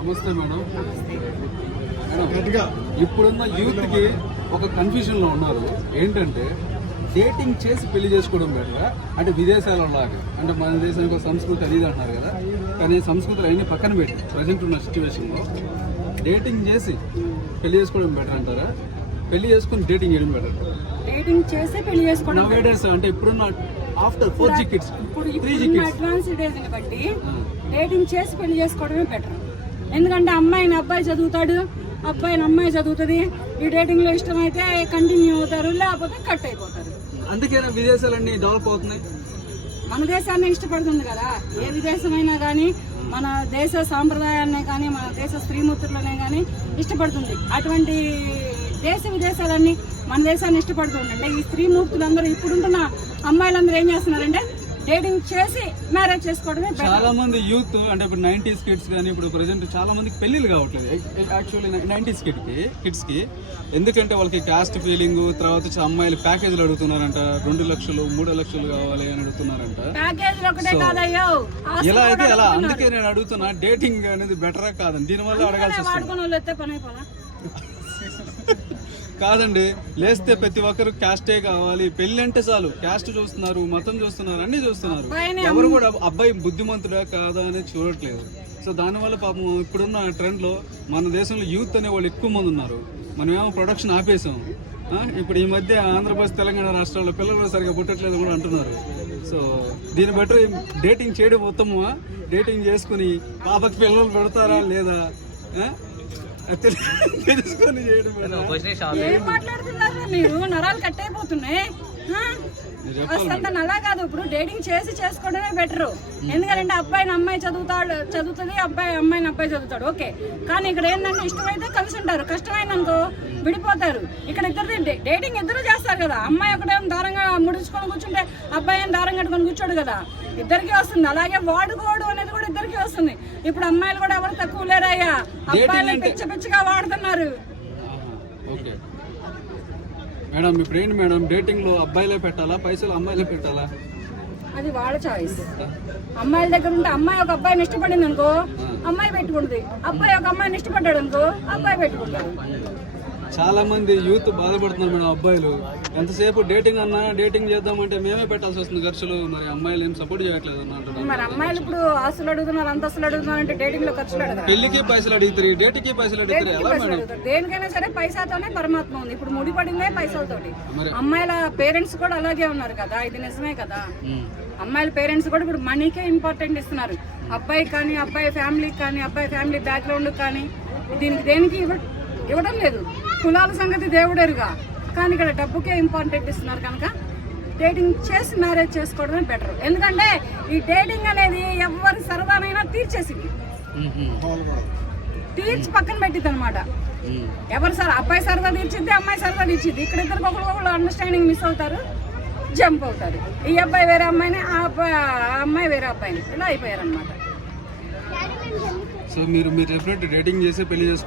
నమస్తే మేడం. ఇప్పుడున్న యూత్ కి ఒక కన్ఫ్యూజన్ లో ఉన్నారు. ఏంటంటే డేటింగ్ చేసి పెళ్లి చేసుకోవడం బెటరా, అంటే విదేశాల లాగా, అంటే మన దేశానికి ఒక సంస్కృతి అది అంటున్నారు కదా, కానీ సంస్కృతులు అన్ని పక్కన పెట్టి ప్రజెంట్ ఉన్న సిచ్యువేషన్లో డేటింగ్ చేసి పెళ్లి చేసుకోవడం బెటర్ అంటారా, పెళ్లి చేసుకుని డేటింగ్ చేయడం బెటర్? డేటింగ్ చేసి పెళ్లి చేసుకోవడం నవేడేస్ అంటే ఇప్పుడున్న after 4G kids, 3G kids advance days ని బట్టి డేటింగ్ చేసి పెళ్లి చేసుకోవడమే బెటర్. ఎందుకంటే అమ్మాయిని అబ్బాయి చదువుతాడు, అబ్బాయిని అమ్మాయి చదువుతుంది. ఈ డేటింగ్ లో ఇష్టమైతే కంటిన్యూ అవుతారు, లేకపోతే కట్ అయిపోతారు. అందుకేనా విదేశాలన్నీ డెవలప్ అవుతున్నాయి. మన దేశాన్ని ఇష్టపడుతుంది కదా, ఏ విదేశమైనా కానీ మన దేశ సాంప్రదాయాన్నే కానీ మన దేశ స్త్రీమూర్తులనే కానీ ఇష్టపడుతుంది. అటువంటి దేశ విదేశాలన్నీ మన దేశాన్ని ఇష్టపడుతుందంటే ఈ స్త్రీమూర్తులందరూ ఇప్పుడుంటున్న అమ్మాయిలందరూ ఏం చేస్తున్నారంటే డేటింగ్ చేసి మ్యారేజ్ చేసుకోవడమే. చాలా మంది యూత్ అంటే ఇప్పుడు 90s కిడ్స్ కానీ ఇప్పుడు ప్రెసెంట్ చాలా మందికి పెళ్లిళ్ళు కావట్లేదు. యాక్చువల్లీ 90s కిడ్స్ కి ఎందుకంటే వాళ్ళకి కాస్ట్ ఫీలింగ్, తర్వాత అమ్మాయిలు ప్యాకేజీలు అడుగుతున్నారంట, 2 లక్షలు 3 లక్షలు కావాలి అని అడుగుతున్నారంట. ఇలా అయితే ఎలా? అందుకే నేను అడుగుతున్నా, డేటింగ్ అనేది బెటరా కాదని. దీనివల్ల అడగాల్సి వస్తుంది. కాదండి, లేస్తే ప్రతి ఒక్కరు క్యాస్టే కావాలి, పెళ్లి అంటే చాలు క్యాస్ట్ చూస్తున్నారు, మతం చూస్తున్నారు, అన్ని చూస్తున్నారు. ఎవరు కూడా అబ్బాయి బుద్ధిమంతుడా కాదా అనేది చూడట్లేదు. సో దానివల్ల పాపం ఇప్పుడున్న ట్రెండ్ లో మన దేశంలో యూత్ అనే వాళ్ళు ఎక్కువ మంది ఉన్నారు. మనమేమో ప్రొడక్షన్ ఆపేసాం. ఇప్పుడు ఈ మధ్య ఆంధ్రప్రదేశ్ తెలంగాణ రాష్ట్రాల్లో పిల్లలు సరిగా పుట్టట్లేదు కూడా అంటున్నారు. సో దీన్ని బట్టి డేటింగ్ చేయడం ఉత్తమమా, డేటింగ్ చేసుకుని పాపకి పిల్లలు పెడతారా లేదా తెలుసుకొని చేయడం? ఏం మాట్లాడుతున్నారు మీరు? నరాలు కట్ అయిపోతున్నాయి. అసలు అలా కాదు, ఇప్పుడు డేటింగ్ చేసి చేసుకోవడమే బెటర్. ఎందుకంటే అబ్బాయిని అమ్మాయి చదువుతుంది, అమ్మాయిని అబ్బాయి చదువుతాడు, ఓకే. కానీ ఇక్కడ ఏంటంటే ఇష్టమైతే కలిసి ఉంటారు, కష్టమైందనుకో విడిపోతారు. ఇక్కడ ఇద్దరు డేటింగ్ ఇద్దరు చేస్తారు కదా. అమ్మాయి ఒకటేమో దారంగా ముడుచుకొని కూర్చుంటే అబ్బాయి ఏం దారం కట్టుకొని కూర్చోడు కదా, ఇద్దరికి వస్తుంది. అలాగే వాడుకోవడం అనేది కూడా ఇద్దరికి వస్తుంది. ఇప్పుడు అమ్మాయిలు కూడా ఎవరు తక్కువ లేరయ్యా, అబ్బాయిలు పిచ్చిగా వాడుతున్నారు. మేడం ఇప్పుడు ఏంటి మేడం, డేటింగ్ లో అబ్బాయిలే పెట్టాలా, పైసలు అమ్మాయిలే పెట్టాలా? అది వాళ్ళ చాయిస్. అమ్మాయిల దగ్గర ఉంటే అమ్మాయి ఒక అబ్బాయిని ఇష్టపడింది అనుకో అమ్మాయి పెట్టుకుంటుంది, అబ్బాయి ఒక అమ్మాయిని ఇష్టపడ్డాడు అనుకో అబ్బాయి పెట్టుకుంటాడు. చాలా మంది యూత్ బాధపడుతున్నారు మేడం. అబ్బాయిలు ఎంతసేపు డేటింగ్ అన్నా, డేటింగ్ చేద్దామంటే మేమే పెట్టాల్సి వస్తుంది ఖర్చులు. మరి అమ్మాయిలు ఏం సపోర్ట్ చేయట్లేదు అంటున్నారు. మరి అమ్మాయిలు ఇప్పుడు ఆస్తులు అడుగుతున్నారు, అంతస్తులు అడుగుతున్నారు అంటే డేటింగ్ లో ఖర్చులు అడుగుతారు. పెళ్లికి పైసలు అడుగుతారు, డేటింగ్ కి పైసలు అడుగుతారు. ఎలా మేడం? దేనికైనా సరే పైసాతోనే పరమాత్మ ఉంది. ఇప్పుడు ముడిపడిందే పైసలతోటి. అమ్మాయిల పేరెంట్స్ కూడా అలాగే ఉన్నారు కదా, ఇది నిజమే కదా. అమ్మాయిల పేరెంట్స్ కూడా ఇప్పుడు మనీకే ఇంపార్టెంట్ ఇస్తున్నారు. అబ్బాయి కానీ, అబ్బాయి ఫ్యామిలీకి కానీ, అబ్బాయి ఫ్యామిలీ బ్యాక్గ్రౌండ్ కానీ దేనికి ఇవ్వడం లేదు. కులాల సంగతి దేవుడేరుగా, కానీ ఇక్కడ డబ్బుకే ఇంపార్టెంట్ ఇస్తున్నారు. కనుక డేటింగ్ చేసి మ్యారేజ్ చేసుకోవడమే బెటర్. ఎందుకంటే ఈ డేటింగ్ అనేది ఎవరి సరదానైనా తీర్చేసింది, తీర్చి పక్కన పెట్టింది అనమాట. ఎవరు అబ్బాయి సరదా తీర్చిద్ది, అమ్మాయి సరదా తీర్చిద్ది. ఇక్కడ ఇద్దరికి ఒకరు అండర్స్టాండింగ్ మిస్ అవుతారు, జంప్ అవుతారు. ఈ అబ్బాయి వేరే అమ్మాయిని, ఆ అమ్మాయి వేరే అబ్బాయిని, ఇలా అయిపోయారు అనమాట. సో మీరు డెఫినెట్ డేటింగ్ చేసి పెళ్లి చేసుకోవాలి.